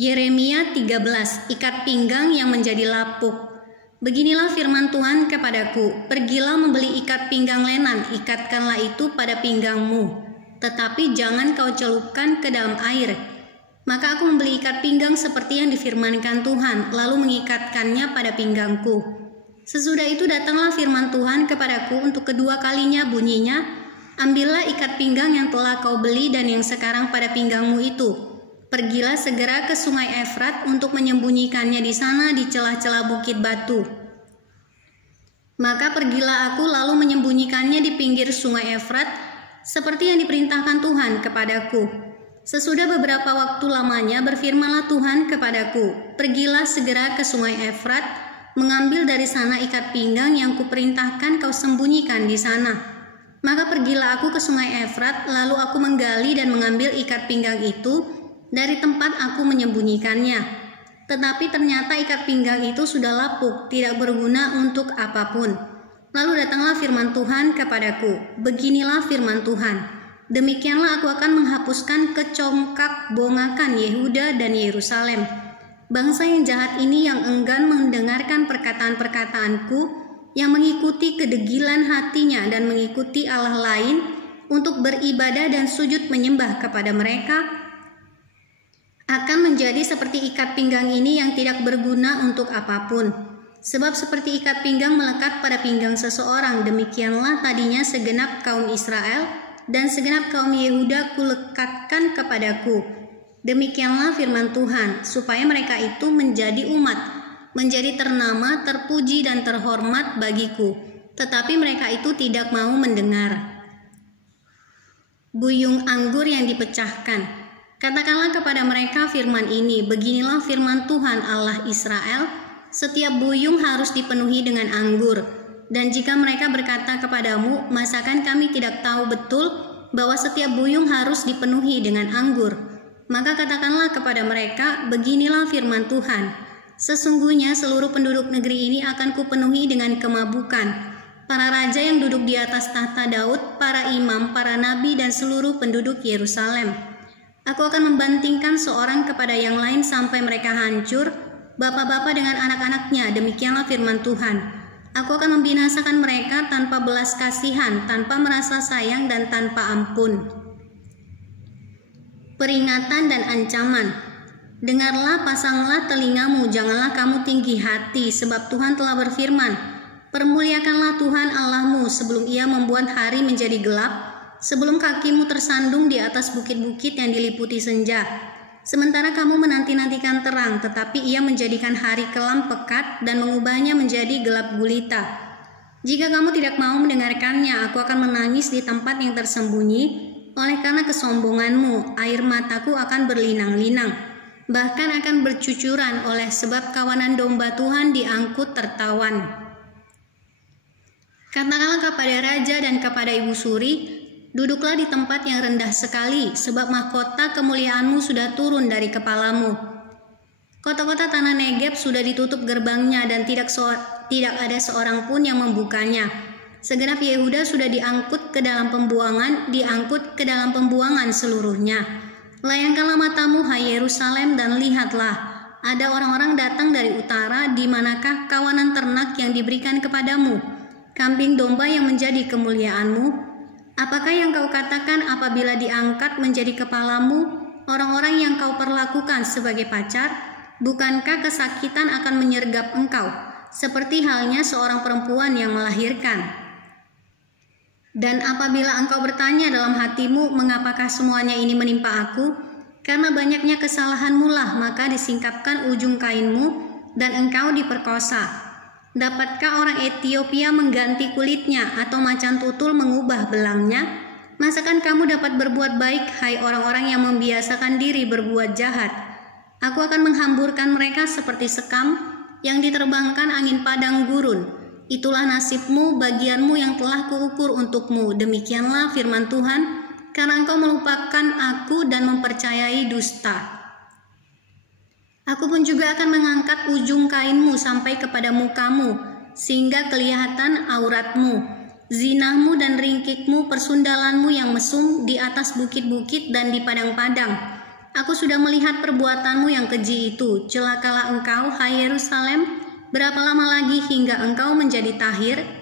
Yeremia 13, ikat pinggang yang menjadi lapuk. Beginilah firman Tuhan kepadaku, pergilah membeli ikat pinggang lenan, ikatkanlah itu pada pinggangmu, tetapi jangan kau celupkan ke dalam air. Maka aku membeli ikat pinggang seperti yang difirmankan Tuhan, lalu mengikatkannya pada pinggangku. Sesudah itu datanglah firman Tuhan kepadaku untuk kedua kalinya bunyinya, ambillah ikat pinggang yang telah kau beli dan yang sekarang pada pinggangmu itu. Pergilah segera ke sungai Efrat untuk menyembunyikannya di sana di celah-celah bukit batu. Maka pergilah aku lalu menyembunyikannya di pinggir sungai Efrat, seperti yang diperintahkan Tuhan kepadaku. Sesudah beberapa waktu lamanya berfirmanlah Tuhan kepadaku, pergilah segera ke sungai Efrat, mengambil dari sana ikat pinggang yang kuperintahkan kau sembunyikan di sana. Maka pergilah aku ke sungai Efrat, lalu aku menggali dan mengambil ikat pinggang itu dari tempat aku menyembunyikannya. Tetapi ternyata ikat pinggang itu sudah lapuk, tidak berguna untuk apapun. Lalu datanglah firman Tuhan kepadaku, beginilah firman Tuhan, demikianlah aku akan menghapuskan kecongkak bongakan Yehuda dan Yerusalem. Bangsa yang jahat ini yang enggan mendengarkan perkataan-perkataanku, yang mengikuti kedegilan hatinya dan mengikuti Allah lain untuk beribadah dan sujud menyembah kepada mereka, akan menjadi seperti ikat pinggang ini yang tidak berguna untuk apapun. Sebab seperti ikat pinggang melekat pada pinggang seseorang, demikianlah tadinya segenap kaum Israel dan segenap kaum Yehuda kulekatkan kepadaku. Demikianlah firman Tuhan, supaya mereka itu menjadi umat, menjadi ternama, terpuji dan terhormat bagiku. Tetapi mereka itu tidak mau mendengar. Buyung anggur yang dipecahkan. Katakanlah kepada mereka firman ini, beginilah firman Tuhan Allah Israel, setiap buyung harus dipenuhi dengan anggur. Dan jika mereka berkata kepadamu, masakan kami tidak tahu betul bahwa setiap buyung harus dipenuhi dengan anggur? Maka katakanlah kepada mereka, beginilah firman Tuhan, sesungguhnya seluruh penduduk negeri ini akan kupenuhi dengan kemabukan. Para raja yang duduk di atas tahta Daud, para imam, para nabi, dan seluruh penduduk Yerusalem. Aku akan membantingkan seorang kepada yang lain sampai mereka hancur, bapak-bapak dengan anak-anaknya, demikianlah firman Tuhan. Aku akan membinasakan mereka tanpa belas kasihan, tanpa merasa sayang dan tanpa ampun. Peringatan dan ancaman. Dengarlah, pasanglah telingamu, janganlah kamu tinggi hati, sebab Tuhan telah berfirman, permuliakanlah Tuhan Allahmu sebelum ia membuat hari menjadi gelap, sebelum kakimu tersandung di atas bukit-bukit yang diliputi senja. Sementara kamu menanti-nantikan terang, tetapi ia menjadikan hari kelam pekat dan mengubahnya menjadi gelap gulita. Jika kamu tidak mau mendengarkannya, aku akan menangis di tempat yang tersembunyi. Oleh karena kesombonganmu, air mataku akan berlinang-linang, bahkan akan bercucuran oleh sebab kawanan domba Tuhan diangkut tertawan. Katakanlah kepada raja dan kepada ibu suri, duduklah di tempat yang rendah sekali, sebab mahkota kemuliaanmu sudah turun dari kepalamu. Kota-kota tanah Negeb sudah ditutup gerbangnya dan tidak ada seorang pun yang membukanya. Segenap Yehuda sudah diangkut ke dalam pembuangan seluruhnya. Layangkanlah matamu, hai Yerusalem, dan lihatlah, ada orang-orang datang dari utara, di manakah kawanan ternak yang diberikan kepadamu, kambing domba yang menjadi kemuliaanmu? Apakah yang kau katakan apabila diangkat menjadi kepalamu, orang-orang yang kau perlakukan sebagai pacar? Bukankah kesakitan akan menyergap engkau, seperti halnya seorang perempuan yang melahirkan? Dan apabila engkau bertanya dalam hatimu, mengapakah semuanya ini menimpa aku? Karena banyaknya kesalahanmu lah, maka disingkapkan ujung kainmu, dan engkau diperkosa. Dapatkah orang Etiopia mengganti kulitnya atau macan tutul mengubah belangnya? Masakan kamu dapat berbuat baik, hai orang-orang yang membiasakan diri berbuat jahat? Aku akan menghamburkan mereka seperti sekam yang diterbangkan angin padang gurun. Itulah nasibmu, bagianmu yang telah kuukur untukmu. Demikianlah firman Tuhan, karena engkau melupakan aku dan mempercayai dusta. Aku pun juga akan mengangkat ujung kainmu sampai kepada mukamu, sehingga kelihatan auratmu, zinahmu dan ringkikmu, persundalanmu yang mesum di atas bukit-bukit dan di padang-padang. Aku sudah melihat perbuatanmu yang keji itu. Celakalah engkau, hai Yerusalem. Berapa lama lagi hingga engkau menjadi tahir?